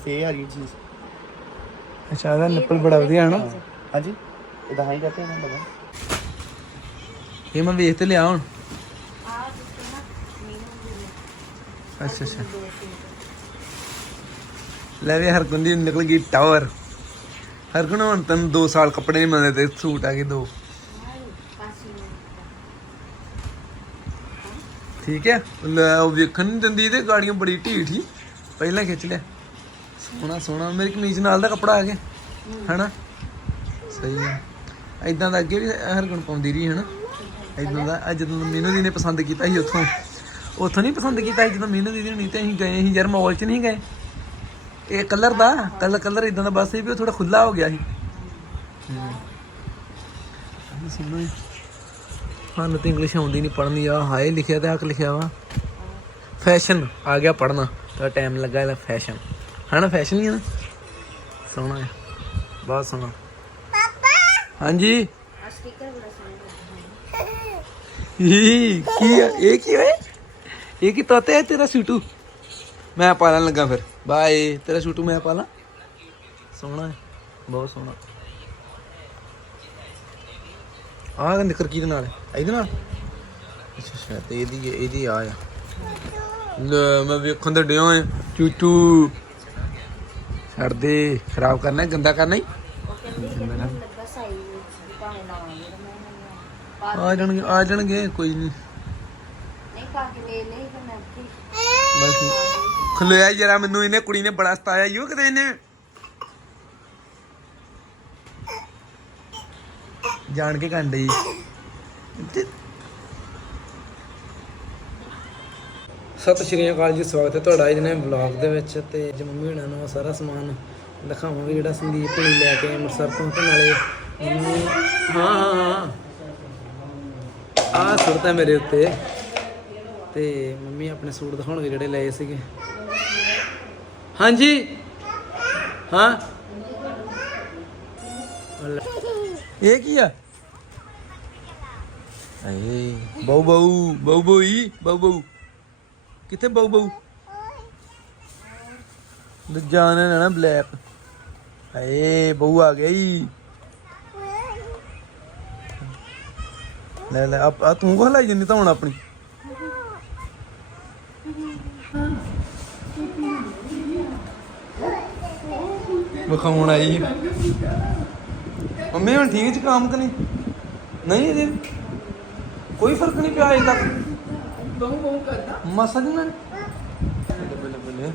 ਵਾਸਤੇ ਆ ਰਹੀ ਚੀਜ਼। ਅੱਛਾ ਇਹਦਾ ਨਿੱਪਲ ਬੜਾ ਵਧੀਆ ਹੈ ਹਾਂਜੀ ਇਹ ਦਹਾਈ ਕਰਤੇ ਇਹਨਾਂ ਦਾ। ਇਹ ਮੈਂ ਵੇਖ ਤੇ ਲਿਆ ਹੁਣ। ਅੱਛਾ ਅੱਛਾ। ਲੈ ਵੀ ਹਰਗੁਣ ਦੀ ਨਿਕਲ ਗਈ ਟਾਵਰ। ਹਰਗੁਣ ਹੁਣ ਤੈਨੂੰ 2 ਸਾਲ ਕੱਪੜੇ ਨਹੀਂ ਮਿਲਦੇ ਤੇ ਸੂਟ ਆ ਗਏ ਦੋ। ਠੀਕ ਹੈ। ਉਹ ਵੇਖਣ ਨਹੀਂ ਦਿੰਦੀ ਤੇ ਗਾੜੀਆਂ ਬੜੀ ਢੀਠ ਹੀ ਪਹਿਲਾਂ ਖਿੱਚ ਲਿਆ। ਸੋਹਣਾ ਸੋਹਣਾ। ਮੇਰੀ ਕਮੀਜ਼ ਨਾਲ ਦਾ ਕੱਪੜਾ ਆ ਗਿਆ, ਹਨਾ? ਸਹੀ ਹੈ ਇਦਾਂ ਦਾ ਅੱਗੇ ਵੀ ਹਰਗੁਣ ਪਾਉਂਦੀ ਰਹੀ, ਹਨਾ? ਇਦਾਂ ਦਾ। ਅੱਜ ਜਦੋਂ ਮੀਨੂ ਦੀ ਨੇ ਪਸੰਦ ਕੀਤਾ ਸੀ ਉੱਥੋਂ ਉੱਥੋਂ ਨਹੀਂ ਪਸੰਦ ਕੀਤਾ ਸੀ ਜਦੋਂ ਮੀਨੂ ਦੀ ਨਹੀਂ ਤੇ ਅਸੀਂ ਗਏ ਸੀ, ਯਾਰ ਮਾਲ 'ਚ ਨਹੀਂ ਗਏ। ਇਹ ਕਲਰ ਦਾ, ਕਲਰ ਕਲਰ ਇਦਾਂ ਦਾ ਬਸ ਸੀ ਵੀ ਉਹ ਥੋੜਾ ਖੁੱਲਾ ਹੋ ਗਿਆ ਸੀ। ਹੂੰ। ਸੁਣੋ ਸਾਨੂੰ ਤਾਂ ਇੰਗਲਿਸ਼ ਆਉਂਦੀ ਨਹੀਂ ਪੜ੍ਹਨੀ। ਆ ਹਾਏ, ਲਿਖਿਆ ਤੇ ਹੱਕ ਲਿਖਿਆ ਵਾ। ਫੈਸ਼ਨ ਆ ਗਿਆ ਪੜਨਾ ਤਾਂ ਟਾਈਮ ਲੱਗਾ ਇਹਦਾ ਫੈਸ਼ਨ ਹਨਾ ਫੈਸ਼ਨ ਹੀ ਆ ਨਾ? ਸੋਹਣਾ ਹੈ ਬਹੁਤ ਸੋਹਣਾ। ਹਾਂਜੀ। ਇਹ ਕੀ ਆ? ਇਹ ਕੀ ਹੋਏ ਇਹ ਕੀ ਤੋਤੇ ਹੈ ਤੇਰਾ ਸੂਟੂ? ਮੈਂ ਪਾਲਣ ਲੱਗਾ ਫਿਰ। ਬਾਏ ਤੇਰਾ ਸੂਟੂ ਮੈਂ ਪਾਲਾਂ? ਸੋਹਣਾ ਹੈ ਬਹੁਤ ਸੋਹਣਾ। ਆਹ ਨਿਕਰ ਕੀ ਦੇ ਨਾਲ ਹੈ? ਇਹਦੇ ਨਾਲ? ਅੱਛਾ ਅੱਛਾ ਤੇ ਇਹਦੀ ਇਹਦੀ ਆ ਆ। ਲੈ ਮੈਂ ਵੇਖਣ ਤੇ ਡਿਆ ਹਾਂ ਚੂਚੂ। ਛੱਡ ਦੇ ਖਰਾਬ ਕਰਨਾ, ਗੰਦਾ ਕਰਨਾ ਹੀ? ਆ ਜਾਣਗੇ ਆ ਜਾਣਗੇ, ਕੋਈ ਨਹੀਂ। ਖਲੋਇਆ ਜਰਾ ਮੈਨੂੰ, ਇਹਨੇ ਕੁੜੀ ਨੇ ਬੜਾ ਸਤਾਇਆ ਯੋ ਕਿਤੇ ਇਹਨੇ। ਜਾਣ ਕੇ ਕੰਡੇ ਸਤਿ ਸ਼੍ਰੀ ਅਕਾਲ ਜੀ, ਸਵਾਗਤ ਹੈ ਤੁਹਾਡਾ ਇਹਨੇ ਵਲੌਗ ਦੇ ਵਿੱਚ ਤੇ ਅੱਜ ਮੰਮੀ ਹੁਣਾਂ ਨੂੰ ਸਾਰਾ ਸਮਾਨ ਦਿਖਾਵਾਂਗੇ ਜਿਹੜਾ ਸੰਦੀਪ ਹੁਣੀ ਲੈ ਕੇ ਅੰਮ੍ਰਿਤਸਰ ਤੋਂ ਤੇ ਨਾਲੇ ਮੰਮੀ ਹਾਂ ਹਾਂ ਹਾਂ ਸੁਰਤ ਹੈ ਮੇਰੇ ਉੱਤੇ ਤੇ ਮੰਮੀ ਆਪਣੇ ਸੂਟ ਦਿਖਾਉਣਗੇ ਜਿਹੜੇ ਲਏ ਸੀਗੇ। ਹਾਂਜੀ। ਹਾਂ। ਇਹ ਕੀ ਆ? ਏ ਬਹੁ ਬਹੁ ਬਹੁ ਬਾਈ ਬਾਉ ਬਾਉ ਕਿੱਥੇ ਬਾਉ ਬਾਉ ਦੂਜਾ ਨੇ ਨਾ ਬਲੈਕ। ਏ ਬਾਉ ਆ ਗਈ ਲੈ ਲੈ ਆ ਤੂੰ ਕੋ ਹਲਾਈ ਜੰਨੀ ਤਾਂ ਹੁਣ ਆਪਣੀ? ਵਿਖਾਉਣ ਆਈ। ਮੰਮੀ, ਹੁਣ ਠੀਕ ਚ ਕੰਮ ਕਿ ਨਹੀਂ? ਨਹੀਂ, ਇਹਦੇ ਕੋਈ ਫ਼ਰਕ ਨਹੀਂ ਪਿਆ ਅਜੇ ਤੱਕ। ਬਹੁ ਬਹੁ ਕਰਦਾ। ਮਸਾ ਨਹੀਂ ਬੱਲੇ ਬੱਲੇ ਬੱਲੇ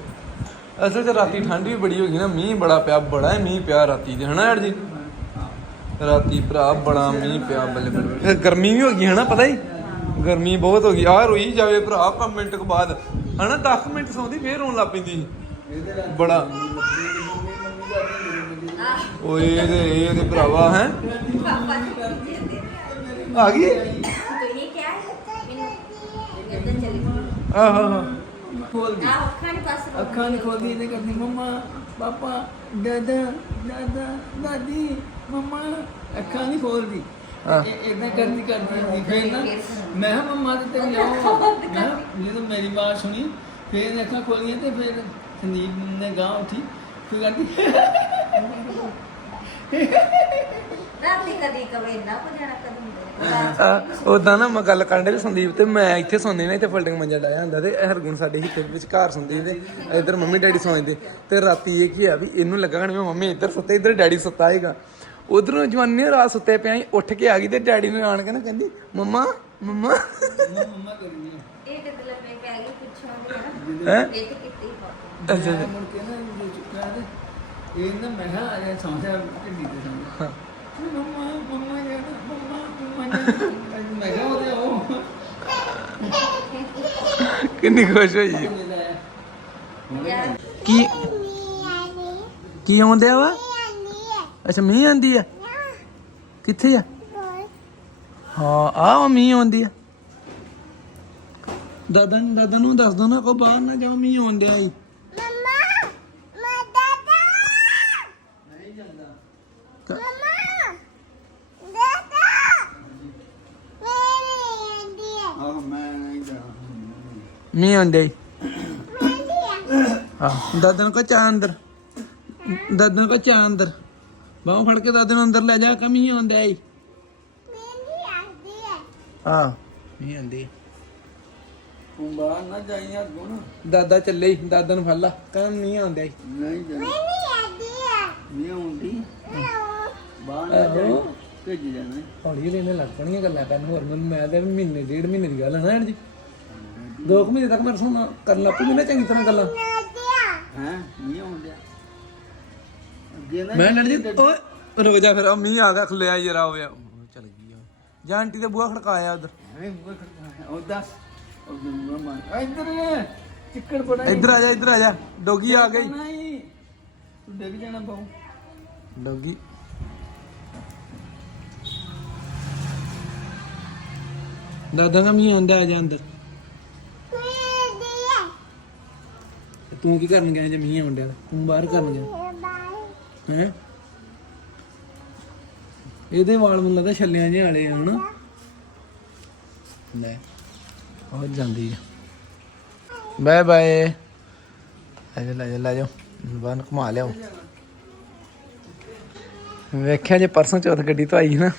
ਅਸਲ ਤੇ ਰਾਤੀ ਠੰਡ ਵੀ ਬੜੀ ਹੋ ਗਈ ਨਾ, ਮੀਂਹ ਬੜਾ ਪਿਆ, ਬੜਾ ਹੀ ਮੀਂਹ ਪਿਆ ਰਾਤੀ ਤੇ ਹਨਾ ਯਾਰ ਜੀ? ਰਾਤੀ ਭਰਾ ਬੜਾ ਮੀਂਹ ਪਿਆ ਬੱਲੇ ਬੱਲੇ ਫਿਰ ਗਰਮੀ ਵੀ ਹੋ ਗਈ, ਹਨਾ ਪਤਾ ਹੀ? ਗਰਮੀ ਬਹੁਤ ਹੋ ਗਈ ਆ ਰੋਈ ਜਾਵੇ ਭਰਾ ਕੰਮ ਮਿੰਟ ਕੁ ਬਾਅਦ, ਹਨਾ 10 ਮਿੰਟ ਸੌਂਦੀ, ਫੇਰ ਰੋਣ ਲੱਗ ਪੈਂਦੀ ਬੜਾ। ਓਏ ਇਹਦੇ ਇਹਦੇ ਭਰਾਵਾ, ਹੈ? ਆ ਗਈ? ਆਹ। ਆਹ ਖੋਲ ਦੀ ਅੱਖਾਂ ਨਹੀਂ ਖੋਲਦੀ ਇਹਨੇ ਕਰਦੀ ਮੰਮਾ ਪਾਪਾ ਦਾਦਾ ਦਾਦਾ ਦਾਦੀ ਮੰਮਾ ਅੱਖਾਂ ਨਹੀਂ ਖੋਲਦੀ। ਹਾਂ। ਇਦਾਂ ਕਰਦੀ ਕਰਦੀ ਹੁੰਦੀ ਫਿਰ ਨਾ ਮੈਂ ਕਿਹਾ ਮੰਮਾ ਤੇ ਤੇਰੀ ਆਓ ਮੈਂ ਜਦੋਂ ਮੇਰੀ ਬਾਤ ਸੁਣੀ ਫਿਰ ਇਹਨੇ ਅੱਖਾਂ ਖੋਲੀਆਂ ਤੇ ਫਿਰ ਸੰਦੀਪ ਨੇ ਗਾਂ ਉੱਠੀ ਫਿਰ ਕਰਦੀ ਰਾਤੀ ਕਦੀ ਕਵੇ ਨਾ ਕੋ ਜਾਣਾ ਕਦਮ ਉਦਾਂ ਨਾ ਮੈਂ ਗੱਲ ਕਰਨ ਦੇ ਸੰਦੀਪ ਤੇ ਮੈਂ ਇੱਥੇ ਸੌਂਦੀ ਨਾ ਇੱਥੇ ਫੋਲਡਿੰਗ ਮੰਜਾ ਡਾਇਆ ਹੁੰਦਾ ਤੇ ਹਰਗੁਣ ਸਾਡੇ ਹਿੱਤੇ ਵਿੱਚ ਘਰ ਸੌਂਦੀ ਤੇ ਇੱਧਰ ਮੰਮੀ ਡੈਡੀ ਸੌਂਦੇ। ਤੇ ਰਾਤੀ ਇਹ ਕੀ ਆ ਵੀ ਇਹਨੂੰ ਲੱਗਾ ਕਿ ਮੰਮੀ ਇੱਧਰ ਸੁੱਤੇ ਇੱਧਰ ਡੈਡੀ ਸੁੱਤਾ ਹੈਗਾ ਉਧਰੋਂ ਜਵਾਨੀ ਰਾਤ ਸੁੱਤੇ ਪਿਆ ਸੀ, ਉੱਠ ਕੇ ਆ ਗਈ ਤੇ ਡੈਡੀ ਨੇ ਆਣ ਕੇ ਨਾ ਕਹਿੰਦੀ ਮੰਮਾ ਮੰਮਾ। ਮੰਮਾ ਕਰਨੀ ਇਹ ਤੇ ਦਿਲ ਮੇ ਪੈ ਗਈ ਪਿੱਛੋਂ ਦੀ ਹੈ ਇਹ ਤੇ ਕਿੱਤੀ ਪਾ ਅੱਛਾ ਮੈਂ ਮੁੜ ਕੇ ਨਾ ਜੇ ਚੁੱਕਿਆ ਤੇ ਇਹ ਨਾ ਮੈਂ ਕਿਹਾ ਅਜੇ ਸੌਂਸਿਆ ਢਿੱਡੀ ਤੇ ਸੌਂਸਿਆ ਮੰਮਾ ਮੰਮਾ ਜੀ ਮੰਮਾ ਮੰਮਾ ਜੀ ਮੈਂ ਕਿਹਾ ਉਹਦੇ ਉਹ ਕਿੰਨੀ ਖੁਸ਼ ਹੋਈ? ਹੈ। ਕੀ ਕੀ ਆਉਂਦੇ ਆ ਵਾ? ਅੱਛਾ, ਮੀਂਹ ਆਂਦੀ ਆ? ਕਿੱਥੇ ਆ? ਹਾਂ, ਆ ਮੀਂਹ ਆਉਂਦੀ ਆ। ਦਾਦਾ ਨੂੰ ਦਾਦਾ ਨੂੰ ਦੱਸ ਦੋ ਨਾ ਕੋ ਬਾਹਰ ਨਾ ਜਾਓ, ਮੀਂਹ ਆਉਂਦੇ ਆ ਜੀ Mama, my dada. ਕ- Mama, dada. Mary and dear. ਆਹ ਮੈਂ ਨਹੀਂ ਜਾਣਾ ਮੀਂਹ dear. ਹਾਂ ਦਾਦਾ ਨੂੰ ਕਹ ਚਾ ਅੰਦਰ। ਦਾਦੇ ਨੂੰ ਕਹ ਚਾ ਅੰਦਰ। ਬਾਹੋਂ ਫੜ ਕੇ ਦਾਦੇ ਨੂੰ ਅੰਦਰ ਲੈ ਜਾ ਕਮੀ ਆਉਂਦਾ ਈ ਮੇਰੀ ਆਦੀ ਹੈ ਹਾਂ ਨਹੀਂ ਆਂਦੀ ਤੂੰ ਬਾਹਰ ਨਾ ਜਾਈਆਂ ਗੁਣ ਦਾਦਾ ਚੱਲੇ ਈ, ਦਾਦਾ ਨੂੰ ਫੜ ਲਾ ਕਹਿੰਦਾ ਨਹੀਂ ਆਉਂਦਾ ਈ ਨਹੀਂ ਜਾਈ ਹੈ ਨਹੀਂ ਆਉਂਦੀ। ਬਾਹਰ ਨਾ ਜਾਈ ਭੇਜ ਜਾਣਾ। ਹੌਲੀ ਹੌਲੀ ਇਹਨੇ ਲੱਗ ਪਣੀਆਂ ਗੱਲਾਂ ਕਰਨ ਹੋਰ ਮੈਨੂੰ ਮੈਂ ਤੇ ਮਹੀਨੇ ਡੇਢ ਮਹੀਨੇ ਦੀ ਗੱਲ ਹੈ ਨਾ ਜੀ। ਦੋ ਕੁ ਮਹੀਨੇ ਤੱਕ ਮੈਂ ਸੁਣ ਕਰਨ ਲੱਗ ਪਈ ਨਾ ਚੰਗੀ ਤਰ੍ਹਾਂ ਗੱਲਾਂ। ਹੈ ਨਹੀਂ ਆਉਂਦਾ ਅੱਗੇ ਨਾ ਮੈਂ ਲੜ ਜੀ ਓਏ ਰੁਕ ਜਾ ਫਿਰ ਆ ਮੀਂਹ ਆ ਗਿਆ ਖਲਿਆ ਜਰਾ ਹੋਇਆ ਚਲ ਗਈ ਆ। ਜਾਂ ਆਂਟੀ ਦੇ ਬੂਹਾ ਖੜਕਾਇਆ ਉਧਰ। ਐਵੇਂ ਖੜਕਾ ਉਹ ਦੱਸ ਉਹ ਗੁੰਗਾ ਮਾਰ। ਇੱਧਰ ਚਿੱਕੜ ਬੜਾ ਇੱਧਰ ਆ ਜਾ ਇੱਧਰ ਆ ਜਾ ਡੋਗੀ ਆ ਗਈ। ਨਹੀਂ ਤੂੰ ਡਿੱਗ ਜਾਣਾ ਬਾਉ ਡੋਗੀ। ਦਾਦਾ ਦਾ ਮੀਂਹ ਆਂਦਾ ਆ ਜਾ ਅੰਦਰ ਮੇਰੀ ਹੈ ਤੇ ਤੂੰ ਕੀ ਕਰਨ ਗਿਆ ਜੇ ਮੀਂਹ ਆਉਂਦਿਆ ਤੂੰ ਬਾਹਰ ਕਰਨ ਗਿਆ? ਹੈ? ਇਹਦੇ ਵਾਲ ਮੈਨੂੰ ਲੱਗਦਾ ਛੱਲਿਆਂ ਜਿਹੇ ਵਾਲੇ ਆ ਹਨਾ? ਲੈ ਹੋ ਜਾਂਦੀ ਆ। Bye bye. ਲੈ ਜਾ ਲੈ ਜਾ ਲੈ ਜਾ। ਬਾਹਰ ਘੁਮਾ ਲਿਆਓ। ਵੇਖਿਆ ਜੇ ਪਰਸੋਂ ਚੌਥ ਗੱਡੀ ਤੋਂ ਆਈ ਨਾ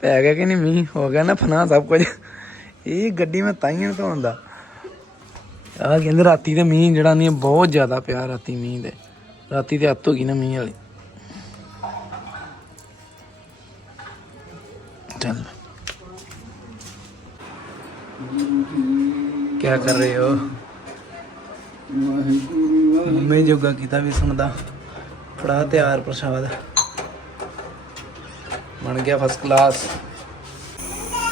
ਪੈ ਗਿਆ ਕਿ ਨਹੀਂ ਮੀਂਹ? ਹੋ ਗਿਆ ਨਾ ਫਨਾ ਸਭ ਕੁਝ। ਇਹ ਗੱਡੀ ਮੈਂ ਤਾਈਆਂ ਧੋਂਦਾ ਆ ਕਹਿੰਦੇ ਰਾਤੀ ਤੇ ਮੀਂਹ ਜਿਹੜਾ ਨਹੀਂ, ਬਹੁਤ ਜ਼ਿਆਦਾ ਪਿਆ ਰਾਤੀ ਮੀਂਹ ਦੇ। ਰਾਤੀ ਤੇ ਅੱਤ ਹੋ ਗਈ ਨਾ ਮੀਂਹ ਵਾਲੀ। ਚੱਲ। ਕੀ ਕਰ ਰਹੇ ਹੋ? ਮੰਮੀ ਜੋਗਾ ਕੀਤਾ ਵੀ ਸੁਣਦਾ। ਫੜਾ ਤਿਆਰ ਪ੍ਰਸ਼ਾਦ। ਬਣ ਗਿਆ ਫਸਟ ਕਲਾਸ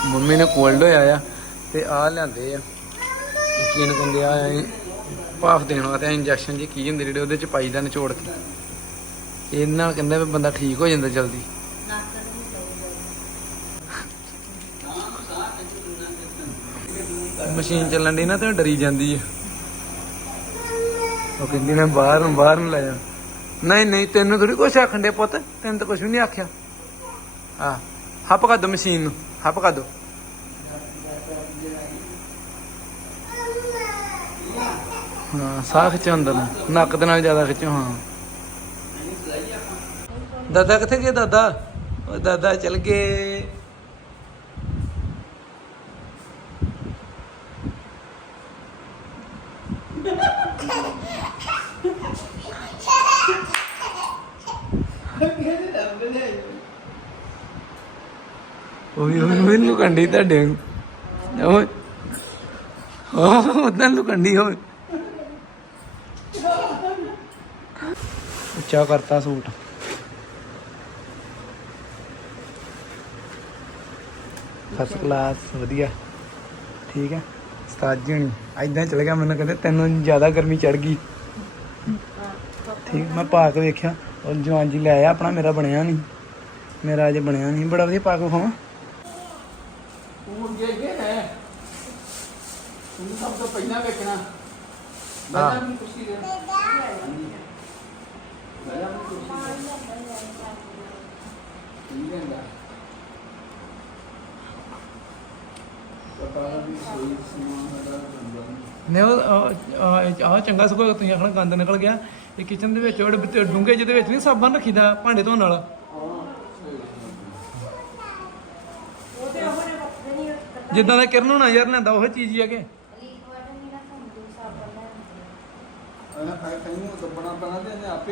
ਮੰਮੀ ਨੇ ਕੋਲਡ ਹੋਇਆ ਆ ਤੇ ਆ ਲਿਆਂਦੇ ਆ। ਕੀ ਕਹਿੰਦੇ ਆ ਇਹ ਭਾਫ ਦੇਣ ਵਾਸਤੇ ਇੰਜੈਕਸ਼ਨ ਜੀ ਕੀ ਹੁੰਦੇ ਜਿਹੜੇ ਉਹਦੇ ਚ ਪਾਈਦਾ ਨਿਚੋੜ ਕੇ। ਇਹਦੇ ਨਾਲ ਕਹਿੰਦਾ ਵੀ ਬੰਦਾ ਠੀਕ ਹੋ ਜਾਂਦਾ ਜਲਦੀ। ਮਸ਼ੀਨ ਚੱਲਣ ਦੀ ਨਾ ਤੇ ਉਹ ਡਰੀ ਜਾਂਦੀ ਹੈ ਉਹ ਕਹਿੰਦੀ ਮੈਂ ਬਾਹਰ ਨੂੰ ਬਾਹਰ ਨੂੰ ਲੈ ਜਾ। ਨਹੀਂ ਨਹੀਂ, ਤੈਨੂੰ ਥੋੜੀ ਕੁਛ ਆਖਣ ਦੇ ਪੁੱਤ, ਤੈਨੂੰ ਤਾਂ ਕੁਛ ਵੀ ਨਹੀਂ ਆਖਿਆ। ਆ, ਹੱਪ ਕਰ ਦੋ ਮਸ਼ੀਨ ਨੂੰ, ਹੱਪ ਕਰ ਦੋ। ਹਾਂ ਸਾਹ ਖਿੱਚੋ ਅੰਦਰ ਨੂੰ ਨੱਕ ਦੇ ਨਾਲ ਜ਼ਿਆਦਾ ਖਿੱਚੋ ਹਾਂ। ਦਾਦਾ ਕਿੱਥੇ ਗਏ ਦਾਦਾ? ਉਹ ਦਾਦਾ ਚਲ ਗਏ। ਓਏ ਓਏ ਓਏ ਲੁਕੰਡੀ ਤੁਹਾਡੇ ਨੂੰ। ਓਏ। ਉਹ ਉਦਾਂ ਲੁਕੰਡੀ ਹੋਏ ਉੱਚਾ ਕਰਤਾ ਸੂਟ। ਫਸਟ ਕਲਾਸ ਵਧੀਆ। ਠੀਕ ਹੈ? ਉਸਤਾਦ ਜੀ ਹਣੀ ਐਦਾਂ ਚਲ ਗਿਆ ਮੈਨੂੰ ਕਹਿੰਦੇ ਤੈਨੂੰ ਜ਼ਿਆਦਾ ਗਰਮੀ ਚੜ ਗਈ। ਠੀਕ ਮੈਂ ਪਾ ਕੇ ਵੇਖਿਆ ਉਹ ਜਵਾਨ ਜੀ ਲੈ ਆਇਆ ਆਪਣਾ ਮੇਰਾ ਬਣਿਆ ਨਹੀਂ। ਮੇਰਾ ਅਜੇ ਬਣਿਆ ਨਹੀਂ ਬੜਾ ਵਧੀਆ ਪਾ ਕੇ ਖਾਵਾਂ ਤੂੰ ਅੱਗੇ ਅੱਗੇ ਹੈ ਤੂੰ ਸਭ ਤੋਂ ਪਹਿਲਾਂ ਵੇਖਣਾ। ਬੈਠਾ ਵੀ ਕੁਰਸੀ ਦੇ ਹੈ ਪਤਾ ਵੀ ਸੋਈ ਸਮਾਨ ਦਾ ਬੰਦਾ ਨੇ ਉਹ ਆਹ ਚੰਗਾ ਸਗੋਂ ਤੁਸੀਂ ਆਖਣਾ ਗੰਦ ਨਿਕਲ ਗਿਆ। ਇਹ ਕਿਚਨ ਦੇ ਵਿੱਚ ਉਹ ਡੂੰਗੇ ਜਿਹਦੇ ਵਿੱਚ ਨਹੀਂ ਸਾਬਣ ਰੱਖੀਦਾ ਭਾਂਡੇ ਧੋਣ ਵਾਲਾ। ਜਿੱਦਾਂ ਦਾ ਕਿਰਨ ਹੋਣਾ ਯਾਰ ਲੈਂਦਾ ਉਹ ਚੀਜ਼ ਹੀ ਆ ਕਿ।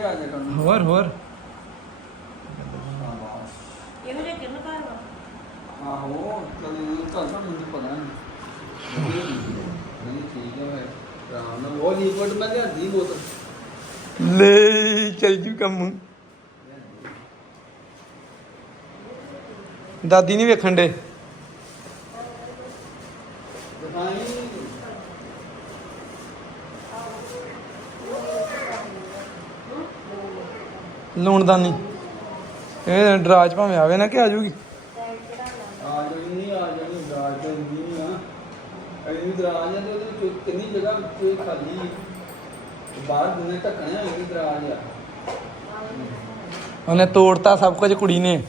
ਆ ਹੋਰ ਹੋਰ। ਇਹੋ ਜਿਹਾ ਕਿਰਨ ਘਰ ਵਾ? ਆਹੋ ਚਲ ਇਹ ਤਾਂ ਸਭ ਮੈਨੂੰ ਪਤਾ ਨਹੀਂ ਨਹੀਂ ਠੀਕ ਹੈ ਭਾਈ ਆਰਾਮ ਨਾਲ। ਉਹ ਲੀਵਰਡ ਮੈਂ ਲਿਆਂਦੀ ਬੋਤਲ। ਲੈ ਚੱਲ ਜੂ ਕੰਮ। ਦਾਦੀ ਨਹੀਂ ਵੇਖਣ ਦੇ ਲੂਣਦਾਨੀ ਇਹ ਡਰਾਜ ਭਾਵੇਂ ਆਵੇ ਨਾ ਕਿ ਆ ਜੂਗੀ ਆ ਜਾਣੀ ਨਹੀਂ ਆ ਜਾਣੀ ਦਰਾਜ ਤੇ ਨਹੀਂ ਆ ਐਨੀ ਦਰਾਜ ਆ ਤੇ ਉਹਦੇ ਵਿੱਚ ਕਿੰਨੀ ਜਗ੍ਹਾ ਵਿੱਚ ਖਾਲੀ ਬਾਹਰ ਦੁਨੇ ਢੱਕਣੇ ਹੋਏ ਵੀ ਦਰਾਜ ਆ ਉਹਨੇ ਤੋੜਤਾ ਸਭ ਕੁਝ ਕੁੜੀ ਨੇ।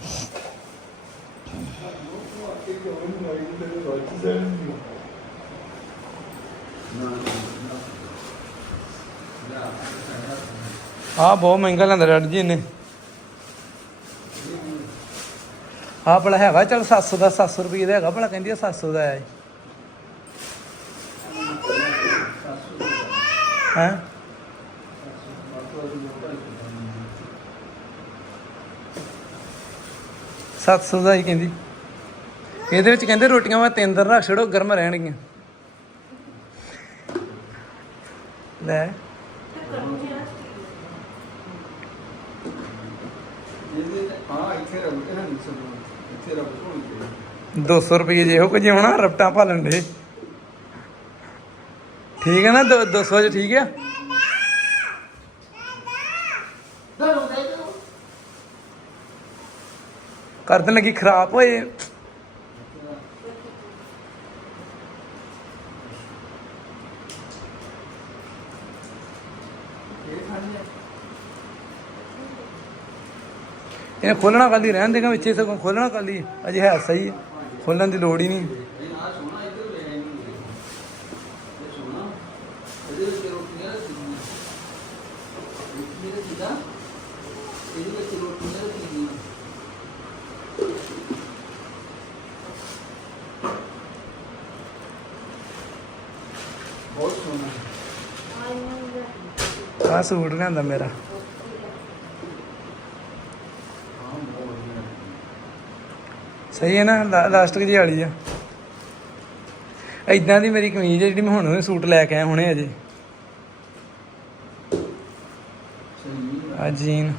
ਆਹ ਬਹੁਤ ਮਹਿੰਗਾ ਲੈਂਦਾ ਡੈਡੀ ਜੀ ਇਹਨੇ। ਆਹ ਭਲਾ ਹੈਗਾ, ਚਲ 700 ਦਾ 700 ਰੁਪਏ ਦਾ ਹੈਗਾ ਭਲਾ, ਕਹਿੰਦੀ ਆ 700 ਦਾ ਹੈ। ਹੈ? ਸੱਤ ਸੌ ਦਾ ਹੀ ਕਹਿੰਦੀ। ਇਹਦੇ ਵਿੱਚ ਕਹਿੰਦੇ ਰੋਟੀਆਂ ਮੈਂ ਤਿੰਨ ਦਿਨ ਰੱਖ ਛੜੋ ਗਰਮ ਰਹਿਣਗੀਆਂ। ਲੈ। ਹਾਂ ਇੱਥੇ ਰੱਬ ਕੇ ਹਾਂ ਰੱਬ ਚਾਹੀਦੀ 200 ਰੁਪਏ ਜੇ ਹੋ ਕੁਝ ਹੋਣਾ ਰਪਟਾਂ ਭਾਲਣ ਦੇ ਠੀਕ ਹੈ ਨਾ 200 ਚ ਠੀਕ ਆ? ਕਰ ਦੇਣ ਲੱਗੀ ਖਰਾਬ ਹੋਏ। ਇਹਨੇ ਖੋਲਣਾ ਕੱਲ ਰਹਿਣ ਦੇਗਾ ਵਿੱਚੇ ਸਗੋਂ, ਖੋਲਣਾ ਕੱਲ ਅਜੇ ਹੈ ਸਹੀ ਹੈ ਖੋਲਣ ਦੀ ਲੋੜ ਹੀ ਨਹੀਂ। ਇਹ ਨਾ ਸੋਨਾ ਇੱਧਰ ਲੈ ਆਈ ਨਹੀਂ ਇਹ ਸੋਨਾ ਇਹਦੇ ਵਿੱਚ ਰੋਟੀਆਂ ਰੱਖੀਆਂ ਇਹ ਜਿਹੜਾ ਇਹਦੇ ਵਿੱਚ ਰੋਟੀਆਂ ਰੱਖੀਆਂ ਬਹੁਤ ਸੋਨਾ ਆਹ ਸੂਟ ਲਿਆਂਦਾ ਮੇਰਾ ਹਾਂ ਬਹੁਤ ਵਧੀਆ ਸਹੀ ਹੈ ਨਾ, ਲਾ- ਲਾਸਟਿਕ ਜਿਹੀ ਵਾਲੀ ਆ। ਐਦਾਂ ਦੀ ਮੇਰੀ ਕਮੀਜ਼ ਹੈ ਜਿਹੜੀ ਮੈਂ ਹੁਣ ਸੂਟ ਲੈ ਕੇ ਆਇਆ ਹੁਣੇ ਅਜੇ। ਆ ਜੀਨ।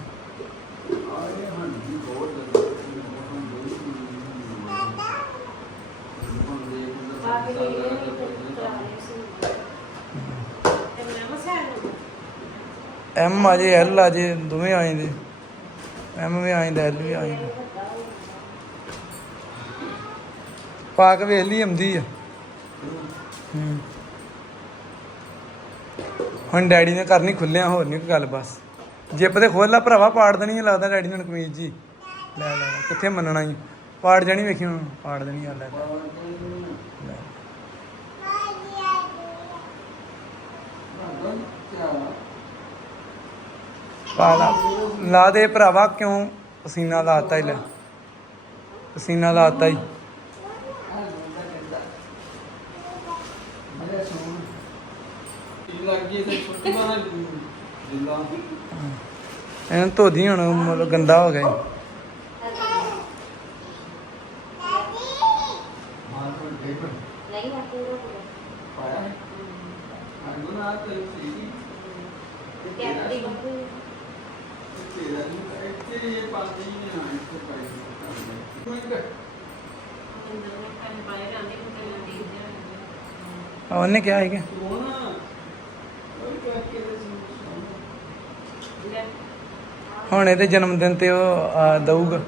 ਐਮ ਆ ਜੇ ਐਲ ਆ ਜੇ, ਦੋਵੇਂ ਆ ਜਾਂਦੇ। ਐਮ ਵੀ ਆ ਜਾਂਦਾ ਐਲ ਵੀ ਆ ਜਾਂਦਾ। ਪਾ ਕੇ ਵੇਖ ਲਈ ਆਉਂਦੀ ਆ। ਹੂੰ। ਹੁਣ ਡੈਡੀ ਨੇ ਕਰਨੀ ਖੁੱਲਿਆ ਹੋਰ ਨਹੀਂ ਕੋਈ ਗੱਲ ਬਸ। ਜਿੱਪ ਤੇ ਖੋਲ ਲਾ ਭਰਾਵਾ ਪਾੜ ਦੇਣੀ ਆ, ਲੱਗਦਾ ਡੈਡੀ ਨੇ ਹੁਣ ਕਮੀਜ਼ ਜੀ। ਲੈ ਲੈ ਲੈ, ਕਿੱਥੇ ਮੰਨਣਾ ਜੀ ਪਾੜ ਜਾਣੀ ਵੇਖੀ ਹੁਣ ਪਾੜ ਦੇਣੀ ਆ ਲੈ ਲੈ, ਲੈ ਪਾ ਲਾ। ਲਾ ਦੇ ਭਰਾਵਾ ਕਿਉਂ? ਪਸੀਨਾ ਲਾਤਾ ਹੀ ਲੈ। ਪਸੀਨਾ ਲਾਤਾ ਹੀ ਲੱਗੀ ਤੇ ਛੁੱਟੀ ਬਾਹਰ ਜਿੰਦਾ ਇਹਨਾਂ ਧੋਦੀ ਹੁਣ ਮਤਲਬ ਗੰਦਾ ਹੋ ਗਿਆ ਈ। ਮਾਰ ਪਰ ਪੇਪਰ ਨਹੀਂ ਆ ਪੂਰਾ ਪੂਰਾ ਪਾਇਆ ਹੈ ਆਗੂ ਨਾ ਤੇ ਸੀ ਕੈਪਰੀ ਬੰਬੂ ਤੇਰਾ ਨਹੀਂ ਇੱਥੇ ਇਹ ਪਾਉਂਦੇ ਹੀ ਨਹੀਂ ਆ ਇੱਥੇ ਪਾਈ ਮੈਂ ਆ ਉਹਨੇ ਕਿਹਾ ਸੀਗਾ ਸੋਨਾ ਉਹ ਕਹਿ ਕੇ ਦੇ ਹੁਣ ਇਹਦੇ ਜਨਮ ਦਿਨ ਤੇ ਉਹ ਆ, ਦਊਗਾ।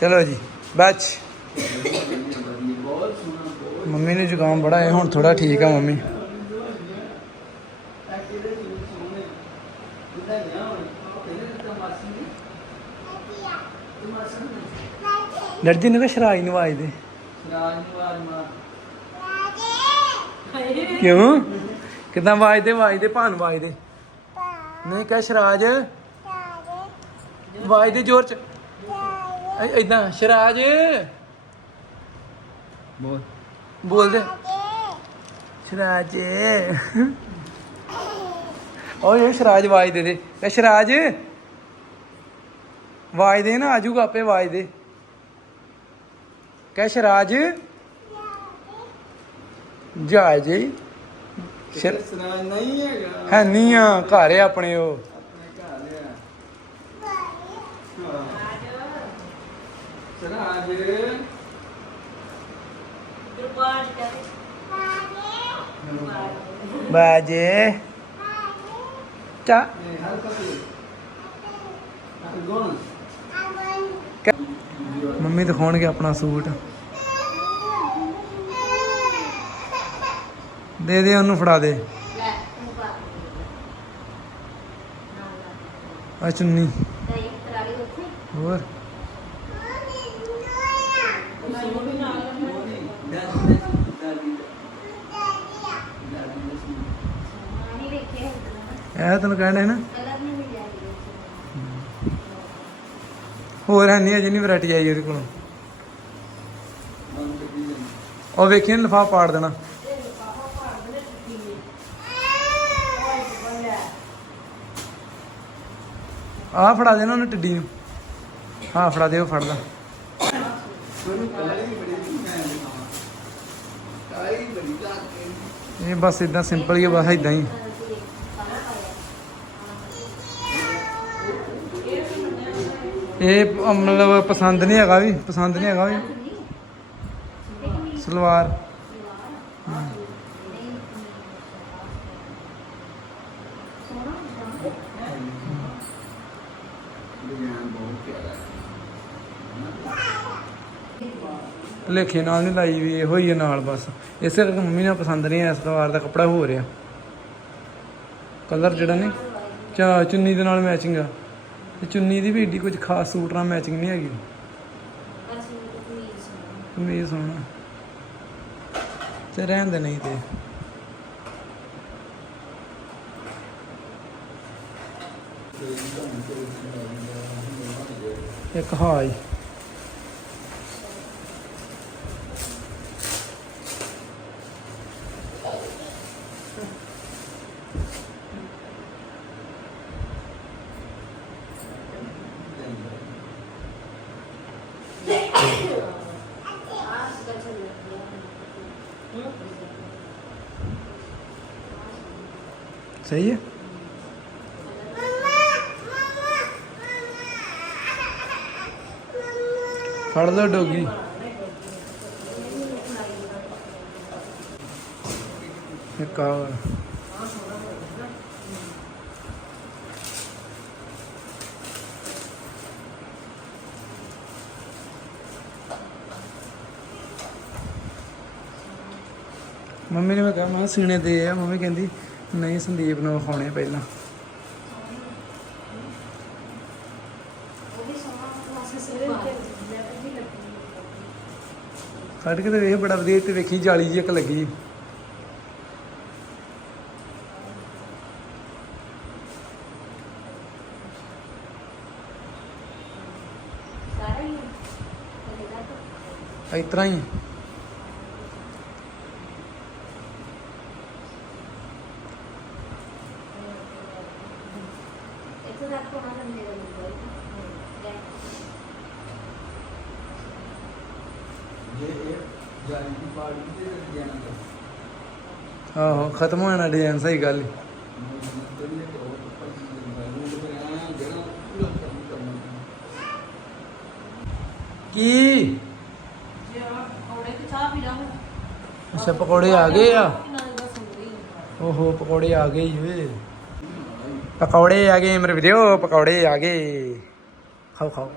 ਚਲੋ ਜੀ ਬੱਚ ਮੰਮੀ ਨੂੰ ਜ਼ੁਕਾਮ ਬੜਾ ਹੈ ਹੁਣ ਥੋੜਾ ਠੀਕ ਆ ਮੰਮੀ। ਡਰ ਜੀ ਨੇ ਕਹਾ ਸ਼ਰਾਈ ਨੂੰ ਆਵਾਜ਼ ਦੇ। ਕਿਉਂ? ਕਿਦਾਂ ਆਵਾਜ਼ ਦੇ ਆਵਾਜ਼ ਦੇ ਭਾਨ ਆਵਾਜ਼ ਦੇ। ਨਹੀਂ ਕਹ ਸ਼ਰਾਜ। ਆਵਾਜ਼ ਦੇ ਜ਼ੋਰ ਚ। ਇਦਾਂ ਸ਼ਰਾਜ। ਬੋਲ। ਬੋਲ ਦੇ। ਸ਼ਰਾਜ। ਓਏ ਸ਼ਰਾਜ ਆਵਾਜ਼ ਦੇ ਦੇ। ਕਹ ਸ਼ਰਾਜ ਆਵਾਜ਼ ਦੇ ਨਾ ਆਜੂਗਾ ਆਪੇ ਆਵਾਜ਼ ਦੇ। ਕਹ ਸ਼ਰਾਜ ਜਾ ਜੀ। ਸ਼ਰ- ਸਰਾਜ ਨਹੀਂ ਹੈਗਾ। ਹੈ ਨਹੀਂ ਆ ਘਰ ਆ ਆਪਣੇ ਉਹ। ਆਪਣੇ ਘਰ ਆ। ਸਰਾਜ। ਗੁਰਬਾਜ ਬਾਜੇ। ਗੋਣ ਮੰਮੀ ਦਿਖਾਉਣਗੇ ਆਪਣਾ ਸੂਟ ਦੇ ਦੇ ਉਹਨੂੰ ਫੜਾ ਦੇ ਆ ਚੁੰਨੀ ਹੋਰ ਨਹੀਂ ਵੇਖਿਆ ਹੁੰਦਾ ਇਹ ਤੈਨੂੰ ਕਹਿਣਾ ਹੈ ਨਾ? ਹੋਰ ਹੈ ਨਹੀਂ ਅਜੇ ਵੈਰਾਈਟੀ ਆਈ ਉਹਦੇ ਕੋਲੋਂ। ਉਹ ਵੇਖੀ ਨਾ, ਲਿਫਾਫਾ ਪਾੜ ਦੇਣਾ। ਆਹ ਫੜਾ ਦੇਣਾ ਉਹਨੇ ਟਿੱਡੀ ਨੂੰ। ਹਾਂ ਫੜਾ ਦੇ, ਉਹ ਫੜਦਾ। ਇਹ ਬਸ ਇਦਾਂ ਸਿੰਪਲ ਹੀ ਬਸ ਇਦਾਂ ਹੀ। ਇਹ ਮਤਲਬ ਪਸੰਦ ਨਹੀਂ ਹੈਗਾ ਵੀ, ਪਸੰਦ ਨਹੀਂ ਹੈਗਾ ਵੀ। ਸਲਵਾਰ। ਲੇਖੇ ਨਾਲ ਨਹੀਂ ਲਾਈ ਵੀ, ਇਹੋ ਹੀ ਹੈ ਨਾਲ ਬਸ। ਇਸੇ ਕਰਕੇ ਮੰਮੀ ਨਾਲ ਪਸੰਦ ਨਹੀਂ ਆਇਆ ਸਲਵਾਰ ਦਾ ਕੱਪੜਾ ਹੋ ਰਿਹਾ ਕਲਰ ਜਿਹੜਾ ਨਹੀਂ ਚੁੰਨੀ ਦੇ ਨਾਲ ਮੈਚਿੰਗ ਆ। ਤੇ ਚੁੰਨੀ ਦੀ ਵੀ ਏਡੀ ਕੁਝ ਖਾਸ ਸੂਟ ਨਾਲ ਮੈਚਿੰਗ ਨਹੀਂ ਹੈਗੀ। ਪਰ ਸੂਟ ਕਮੀਜ਼ ਸੋਹਣਾ। ਕਮੀਜ਼ ਸੋਹਣਾ। ਤੇ ਰਹਿਣ ਦੇ ਨਹੀਂ ਤੇ। ਇੱਕ ਹਾਈ। ਸਹੀ ਹੈ ਫੜ ਲਓ ਡੋਗੀ ਇੱਕ ਆ ਮੰਮੀ ਨੇ ਮੈਂ ਕਿਹਾ, ਮੈਂ ਸੀਨੇ ਦੇ ਆ। ਮੰਮੀ ਕਹਿੰਦੀ ਨਹੀਂ ਸੰਦੀਪ ਨੂੰ ਵਿਖਾਉਣੇ ਪਹਿਲਾਂ। ਕੱਢ ਕੇ ਤੇ ਵੇਖ ਬੜਾ ਵਧੀਆ ਤੇ ਵੇਖੀ ਜਾਲੀ ਜਿਹੀ ਇੱਕ ਲੱਗੀ। ਇਸ ਤਰ੍ਹਾਂ ਹੀ ਇੱਥੇ ਤੱਕ ਹੋਣਾ ਲੰਮੇ ਦਾ ਮਿਲਦਾ ਹੈ ਜੇ ਇਹ ਜਾਲੀ ਦੀ ਪਾੜੀ ਤੇ ਜਾਣਾ ਚਾਹੀਦਾ ਆਹੋ, ਖਤਮ ਹੋ ਜਾਣਾ ਡਿਜ਼ਾਈਨ ਸਹੀ ਗੱਲ ਈ। ਕੀ? ਅੱਛਾ, ਪਕੌੜੇ ਆ ਗਏ ਆ? ਓਹੋ, ਪਕੌੜੇ ਆ ਗਏ ਓਏ। ਪਕੌੜੇ ਆ ਗਏ ਮੇਰੇ ਵੀਰੋ, ਪਕੌੜੇ ਆ ਗਏ। ਖਾਓ ਖਾਓ।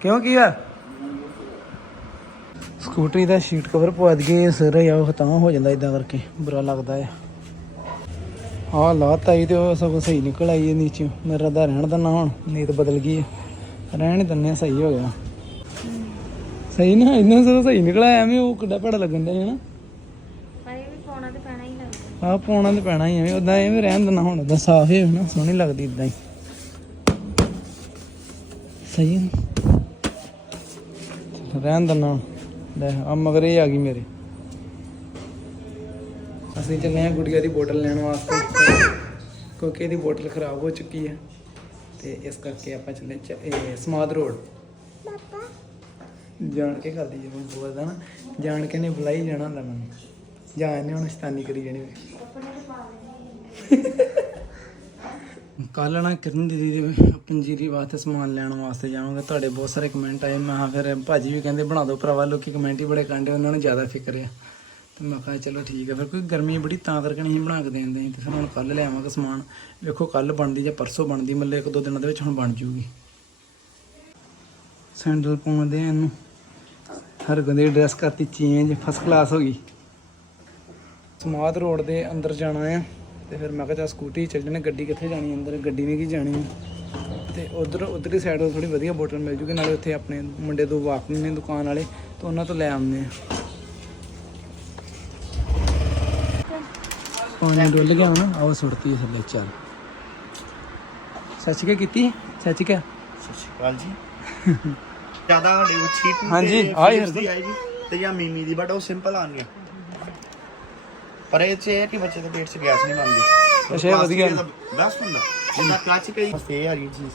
ਕਿਉਂ, ਕੀ ਆ ਸਕੂਟਰੀ ਦਾ ਸ਼ੀਟ ਕਵਰ ਪਵਾ ਦਈਏ ਸਿਰ ਆ ਤਾਂ ਹੋ ਜਾਂਦਾ ਇਦਾਂ ਕਰਕੇ ਬੁਰਾ ਲੱਗਦਾ ਆ। ਆਹ ਲਾਤਾ ਹੀ ਤੇ ਉਹ ਸਗੋਂ ਸਹੀ ਨਿਕਲ ਆਈ ਹੈ ਨੀਚੇ। ਮੇਰਾ ਤਾਂ ਰਹਿਣ ਦਾ ਨਾ ਹੁਣ ਨੀਤ ਬਦਲ ਗਈ ਰਹਿਣ ਦਿੰਦੇ ਹਾਂ, ਸਹੀ ਹੋ ਗਿਆ। ਸਹੀ ਨਾ ਇਹਨਾਂ ਸਗੋਂ ਸਹੀ ਨਿਕਲ ਆਇਆ ਐਵੇਂ ਉਹ ਕਿੱਡਾ ਭੜਾ ਲੱਗਣ ਡਿਆ ਹੈ ਨਾ ਇਹ ਵੀ ਪਾਉਣਾ ਤੇ ਪੈਣਾ ਹੀ ਐਵੇਂ ਉਦਾਂ ਐਵੇਂ ਰਹਿਣ ਦੇਣਾ ਹੁਣ ਉਦਾਂ ਸਾਫ਼ ਹੀ ਹੋਣਾ ਸੋਹਣੀ ਲੱਗਦੀ ਇਦਾਂ ਹੀ। ਸਹੀ ਰਹਿਣ ਦੇਣਾ ਲੈ ਆ ਮਗਰ ਇਹ ਆ ਗਈ ਮੇਰੇ। ਅਸੀਂ ਚੱਲੇ ਹਾਂ ਗੁੜੀਆ ਦੀ ਬੋਤਲ ਲੈਣ ਵਾਸਤੇ ਕਿਉਂਕਿ ਇਹਦੀ ਬੋਤਲ ਖਰਾਬ ਹੋ ਚੁੱਕੀ ਹੈ। ਤੇ ਇਸ ਕਰਕੇ ਆਪਾਂ ਚੱਲੇ ਸਮਾਦ ਰੋਡ। ਜਾਣ ਕੇ ਕਰਦੀ ਜੇ ਮੈਂ ਬੋਲਦਾ ਨਾ। ਜਾਣ ਕੇ ਨੇ ਬੁਲਾਈ ਜਾਣਾ ਹੁੰਦਾ ਮੈਨੂੰ ਜਾਣ ਨੇ ਹੁਣ ਸ਼ੈਤਾਨੀ ਕਰੀ ਜਾਣੀ। ਕੱਲ ਨਾ ਕਿਰਨ ਦੀਦੀ ਦੇ ਪੰਜੀਰੀ ਵਾਸਤੇ ਸਮਾਨ ਲੈਣ ਵਾਸਤੇ ਜਾਵਾਂਗਾ। ਤੁਹਾਡੇ ਬਹੁਤ ਸਾਰੇ ਕਮੈਂਟ ਆਏ। ਮੈਂ ਹਾਂ ਫਿਰ ਭਾਜੀ ਵੀ ਕਹਿੰਦੇ ਬਣਾ ਦਿਓ, ਭਰਾਵਾ ਲੋਕੀ ਕਮੈਂਟ ਹੀ ਬੜੇ ਕਾਂਡੇ, ਉਹਨਾਂ ਨੂੰ ਜ਼ਿਆਦਾ ਫਿਕਰ ਆ। ਤੇ ਮੈਂ ਕਿਹਾ ਚਲੋ ਠੀਕ ਆ, ਫਿਰ ਕੋਈ ਗਰਮੀ ਬੜੀ ਤਾਂ ਕਰਕੇ ਨਹੀਂ ਬਣਾ ਕੇ ਦੇਂਦੇ ਸੀ ਤੇ ਫਿਰ ਹੁਣ ਕੱਲ ਲੈ ਸਮਾਨ। ਵੇਖੋ ਕੱਲ ਬਣਦੀ ਜਾਂ ਪਰਸੋਂ ਬਣਦੀ, ਮਤਲਬ ਇੱਕ ਦੋ ਦਿਨਾਂ ਦੇ ਵਿੱਚ ਹੁਣ ਬਣ ਜੂਗੀ। ਸੈਂਡਲ ਪਾਉਂਦੇ ਆ ਇਹਨੂੰ। ਹਰ ਗੰਦੀ ਡਰੈਸ ਕਰਤੀ ਚੇਂਜ ਫਸਟ ਕਲਾਸ ਹੋ ਗਈ। ਸਮਾਦ ਰੋਡ ਦੇ ਅੰਦਰ ਜਾਣਾ ਆ। ਤੇ ਫਿਰ ਮੈਂ ਕਿਹਾ ਚਾ ਸਕੂਟੀ ਚੱਲ ਜਣੇ ਗੱਡੀ ਕਿੱਥੇ ਜਾਣੀ ਅੰਦਰ ਗੱਡੀ ਨਹੀਂ ਕੀ ਜਾਣੀ ਤੇ ਉਧਰ ਉਧਰਲੀ ਸਾਈਡ ਤੋਂ ਥੋੜੀ ਵਧੀਆ ਬੋਟਲ ਮਿਲ ਜੂਗੀ ਨਾਲੇ ਉੱਥੇ ਆਪਣੇ ਮੁੰਡੇ ਦੋ ਵਾਕਮ ਨੇ ਦੁਕਾਨ ਵਾਲੇ ਤੇ ਉਹਨਾਂ ਤੋਂ ਲੈ ਆਉਂਦੇ ਆ ਪਾਣੀ ਡੁੱਲ ਗਿਆ ਹੁਣ ਆਓ ਸੁੱਟਤੀ ਥੱਲੇ ਚੱਲ। ਸੱਚ ਕੇ ਕੀਤੀ? ਸੱਚ ਕਿਆ ਸਤਿ ਸ਼੍ਰੀ ਅਕਾਲ ਜੀ। ਜ਼ਿਆਦਾ ਉਹ ਛੀਟ ਹਾਂਜੀ, ਹੀ ਹਰਦਮ। ਤੇ ਜਾਂ ਮੀਮੀ ਦੀ ਬਟ ਉਹ ਸਿੰਪਲ ਆਣਗੀਆਂ ਪਰ ਇਹ ਚ ਹੈ ਕਿ ਬੱਚੇ ਦੇ ਪੇਟ 'ਚ ਗੈਸ ਨਹੀਂ ਬਣਦੀ। ਅੱਛਾ, ਵਧੀਆ। ਬਸ ਹੁੰਦਾ। ਜਿੰਨਾ ਕੱਚ ਕਈ ਬਸ ਇਹ ਹਰੀ ਚੀਜ਼।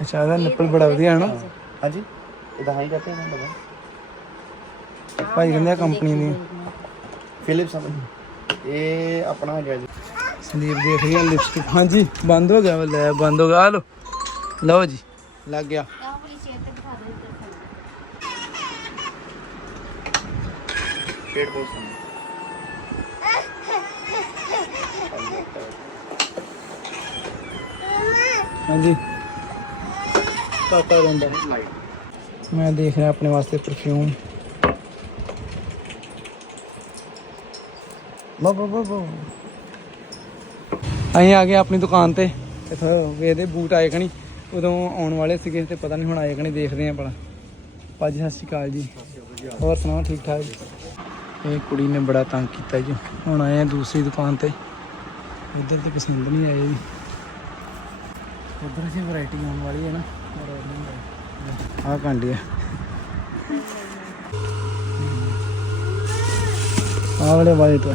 ਅੱਛਾ ਇਹਦਾ ਨਿੱਪਲ ਬੜਾ ਵਧੀਆ ਹੈ ਨਾ। ਹਾਂਜੀ। ਇਹਦਾ ਹਾਈ ਕਰਤੇ ਨਾ ਦਵਾ ਭਾਈ ਕਹਿੰਦੇ ਆ ਕੰਪਨੀ ਦੀ। ਫਿਲਿਪਸ ਇਹ ਆਪਣਾ ਹੈਗਾ ਜੀ। ਸੰਦੀਪ ਦੇਖ ਰਹੀ ਲਿਪਸਟਿਕ ਹਾਂਜੀ ਬੰਦ ਹੋ ਗਿਆ ਲੈ ਬੰਦ ਹੋ ਗਿਆ। ਆ ਲਓ। ਜੀ। ਲੱਗ ਗਿਆ। ਪੇਟ ਬਹੁਤ ਹਾਂਜੀ। ਕਾਕਾ ਰੋਂਦਾ ਲਾਈਟ ਮੈਂ ਦੇਖ ਰਿਹਾ ਆਪਣੇ ਵਾਸਤੇ ਪਰਫਿਊਮ ਬਾ ਬਾ ਬਾ ਬਾ। ਅਸੀਂ ਆ ਗਏ ਆਪਣੀ ਦੁਕਾਨ ਤੇ। ਫਿਰ ਵੇਖਦੇ ਬੂਟ ਆਏ ਕਣੀ। ਉਦੋਂ ਆਉਣ ਵਾਲੇ ਸੀਗੇ ਤੇ ਪਤਾ ਨਹੀਂ ਹੁਣ ਆਏ ਕਣੀ ਦੇਖਦੇ ਆਂ ਭਲਾ। ਭਾਜੀ ਸਤਿ ਸ਼੍ਰੀ ਅਕਾਲ ਜੀ। ਹੋਰ ਸੁਣਾਓ ਠੀਕ ਠਾਕ ਜੀ? ਇਹ ਕੁੜੀ ਨੇ ਬੜਾ ਤੰਗ ਕੀਤਾ ਜੀ। ਹੁਣ ਆਏ ਆ ਦੂਸਰੀ ਦੁਕਾਨ ਤੇ। ਇੱਧਰ ਤੇ ਪਸੰਦ ਨਹੀਂ ਆਏ ਜੀ। ਉਧਰ ਸੀ ਵੈਰਾਈਟੀ ਆਉਣ ਵਾਲੀ ਹੈ ਨਾ। ਹੋਰ ਆਹ ਕਾਂਡੀ ਆ। ਆਹ ਵਾਲੇ ਵਾਈਟ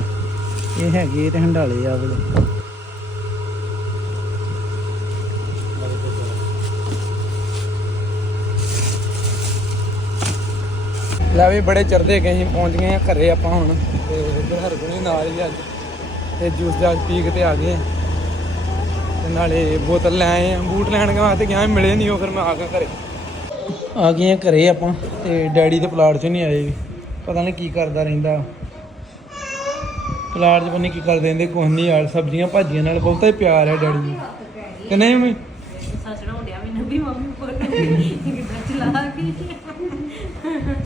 ਇਹ ਹੈਗੇ ਤੇ ਹੰਡਾਲੇ ਆ ਵਾਲੇ। ਲੈ ਵੀ ਬੜੇ ਚਰਦੇ ਗਏ ਅਸੀਂ, ਪਹੁੰਚ ਗਏ ਆ ਘਰੇ ਆਪਾਂ ਹੁਣ। ਤੇ ਇੱਧਰ ਹਰਗੁਣੀ ਨਾਲ ਹੀ ਅੱਜ। ਤੇ ਜੂਸ ਜਾਸ ਪੀ ਕੇ ਤੇ ਆ ਗਏ। ਆ। ਤੇ ਨਾਲੇ ਬੋਤਲ ਲੈ ਆਏ ਆ ਬੂਟ ਲੈਣ ਵਾਸਤੇ ਗਿਆ ਮਿਲੇ ਨਹੀਂ ਉਹ ਫਿਰ ਮੈਂ ਆ ਗਿਆ ਘਰੇ। ਆ ਗਏ ਘਰੇ ਆਪਾਂ ਤੇ ਡੈਡੀ ਤੇ ਪਲਾਟ 'ਚ ਨਹੀਂ ਆਏ ਪਤਾ ਨਹੀਂ ਕੀ ਕਰਦਾ ਰਹਿੰਦਾ। ਪਲਾਟ 'ਚ ਨਹੀਂ ਕੀ ਕਰਦੇ ਰਹਿੰਦੇ ਕੁਛ ਨਹੀਂ ਆਲ ਸਬਜ਼ੀਆਂ ਭਾਜੀਆਂ ਨਾਲ ਬਹੁਤਾ ਹੀ ਪਿਆਰ ਹੈ ਡੈਡੀ ਨੂੰ। ਕਿ ਨਹੀਂ ਮੰਮੀ?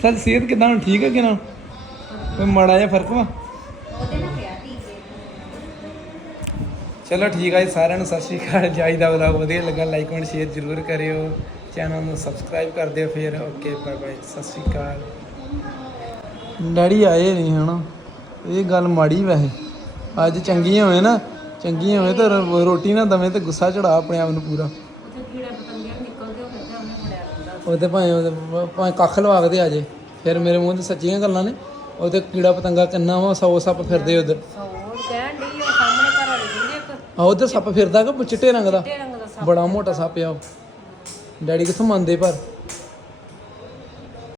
ਸਰ ਸਿਹਤ ਕਿਦਾਂ ਠੀਕ ਹੈ ਕਿ ਨਾ? ਕੋਈ ਮਾੜਾ ਜਿਹਾ ਫ਼ਰਕ ਵਾ? ਉਹਦੇ ਚਲੋ ਠੀਕ ਹੈ ਜੀ ਸਾਰਿਆਂ ਨੂੰ ਸਤਿ ਸ਼੍ਰੀ ਅਕਾਲ। ਜਾਈ ਦਾ ਵਲੌਗ ਵਧੀਆ ਲੱਗਾ ਲਾਈਕ ਐਂਡ ਸ਼ੇਅਰ ਜ਼ਰੂਰ ਕਰਿਓ। ਚੈਨਲ ਨੂੰ ਸਬਸਕ੍ਰਾਈਬ ਕਰ ਦਿਓ ਫਿਰ। ਓਕੇ ਬਾਏ ਬਾਏ ਸਤਿ ਸ਼੍ਰੀ ਅਕਾਲ। ਡੈਡੀ ਆਏ ਨਹੀਂ ਹਨਾ। ਇਹ ਗੱਲ ਮਾੜੀ ਵੈਸੇ। ਅੱਜ ਚੰਗੀ ਹੋਵੇ ਨਾ ਚੰਗੀ ਹੋਵੇ ਤਾਂ ਰੋਟੀ ਨਾ ਦਵੇਂ ਤੇ ਗੁੱਸਾ ਚੜਾ ਆਪਣੇ ਆਪ ਨੂੰ ਪੂਰਾ। ਉਹ ਤੇ ਭਾਵੇਂ ਉਹਦੇ- ਭਾਵੇਂ ਕੱਖ ਲਵਾ ਕੇ ਆ ਜੇ। ਫਿਰ ਮੇਰੇ ਮੂੰਹ ਤੇ ਸੱਚੀਆਂ ਗੱਲਾਂ ਨੇ। ਉਹ ਤੇ ਕੀੜਾ ਪਤੰਗਾ ਕਿੰਨਾ ਵਾ ਸੌ ਸੱਪ ਫਿਰਦੇ ਉਧਰ ਕਹਿਣ ਡਈ ਉਹ ਸਾਹਮਣੇ ਘਰ ਵਾਲੀ ਕਹਿੰਦੀ ਇੱਕ ਆ ਉਧਰ ਸੱਪ ਫਿਰਦਾ ਕਿ ਚਿੱਟੇ ਰੰਗ ਦਾ? ਚਿੱਟੇ ਰੰਗ ਦਾ ਬੜਾ ਮੋਟਾ ਸੱਪ ਆ ਉਹ। ਡੈਡੀ ਕਿੱਥੋਂ ਮੰਨਦੇ ਪਰ?